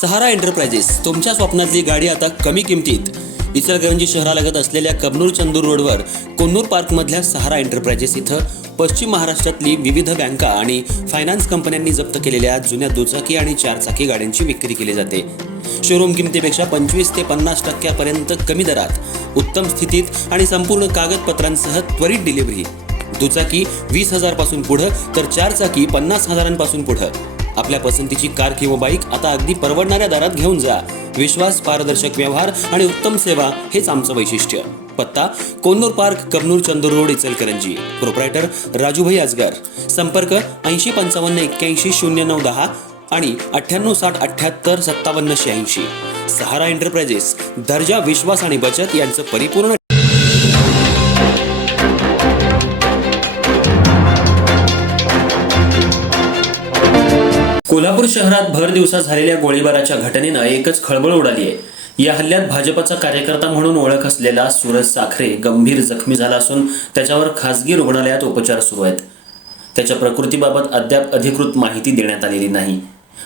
सहारा enterprises तुमच्या स्वप्नातली गाडी आता कमी किमतीत। इचलकरंजी शहरालगत असलेल्या कबनूर चंदूर रोडवर कोन्नूर पार्कमधल्या सहारा एंटरप्राइजेस इथं पश्चिम महाराष्ट्रातली विविध बँका आणि फायनान्स कंपन्यांनी जप्त केलेल्या जुन्या दुचाकी आणि चारचाकी गाड्यांची विक्री केली जाते। शोरूम किमतीपेक्षा 25 ते 50% पर्यंत कमी दरात, उत्तम स्थितीत आणि संपूर्ण कागदपत्रांसह त्वरित डिलिव्हरी। दुचाकी 20,000 पासून पुढे तर चारचाकी 50,000 पासून पुढे। आपल्या पसंतीची कार किंवा बाईक आता अगदी परवडणाऱ्या दरात घेऊन जा। विश्वास, पारदर्शक व्यवहार आणि उत्तम सेवा हेच आमचं वैशिष्ट्य। पत्ता Konnur park, Kabnur Chandur road, Ichalkaranji. Proprietor Rajubhai Ajgar. संपर्क 8055810910 आणि 9860785786। सहारा एंटरप्राइजेस, दर्जा, विश्वास आणि बचत यांचं परिपूर्ण। कोल्हापूर शहरात भर दिवसा झालेल्या गोळीबाराच्या घटनेनं एकच खळबळ उडाली आहे। या हल्ल्यात भाजपचा कार्यकर्ता म्हणून ओळख असलेला सूरज साखरे गंभीर जखमी झाला असून त्याच्यावर खासगी रुग्णालयात उपचार सुरू आहेत। त्याच्या प्रकृतीबाबत अद्याप अधिकृत माहिती देण्यात आलेली नाही।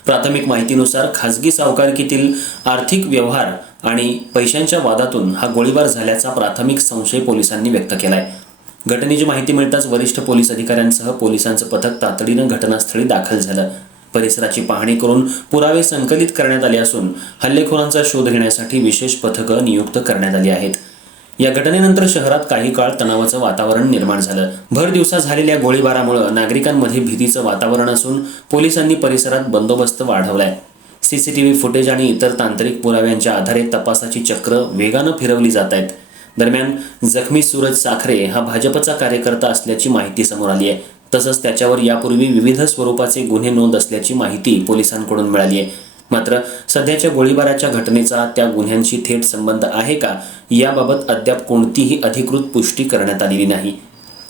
प्राथमिक माहितीनुसार खासगी सावकारकीतील आर्थिक व्यवहार आणि पैशांच्या वादातून हा गोळीबार झाल्याचा प्राथमिक संशय पोलिसांनी व्यक्त केलाय। घटनेची माहिती मिळताच वरिष्ठ पोलीस अधिकाऱ्यांसह पोलिसांचं पथक तातडीनं घटनास्थळी दाखल झालं। परिसराची पाहणी करून पुरावे संकलित करण्यात आले असून हल्लेखोरांचा शोध घेण्यासाठी विशेष पथकं नियुक्त करण्यात आली आहेत। या घटनेनंतर शहरात काही काळ तणावाचं वातावरण निर्माण झालं। भर दिवसा झालेल्या गोळीबारामुळे नागरिकांमध्ये भीतीचं वातावरण असून पोलिसांनी परिसरात बंदोबस्त वाढवलाय। सीसीटीव्ही फुटेज आणि इतर तांत्रिक पुराव्यांच्या आधारे तपासाची चक्र वेगानं फिरवली जात आहेत। दरम्यान जखमी सूरज साखरे हा भाजपचा कार्यकर्ता असल्याची माहिती समोर आली आहे। तसंच त्याच्यावर यापूर्वी विविध स्वरूपाचे गुन्हे नोंद असल्याची माहिती पोलिसांकडून मिळाली आहे। मात्र सध्याच्या गोळीबाराच्या घटनेचा त्या गुन्ह्यांशी थेट संबंध आहे का, याबाबत अद्याप कोणतीही अधिकृत पुष्टी करण्यात आलेली नाही।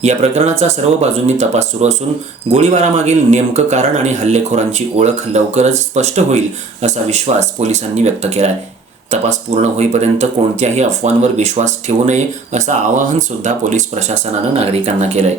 या प्रकरणाचा सर्व बाजूंनी तपास सुरू असून गोळीबारामागील नेमकं कारण आणि हल्लेखोरांची ओळख लवकरच स्पष्ट होईल असा विश्वास पोलिसांनी व्यक्त केला आहे। तपास पूर्ण होईपर्यंत कोणत्याही अफवांवर विश्वास ठेवू नये असं आवाहन सुद्धा पोलीस प्रशासनानं नागरिकांना केलंय।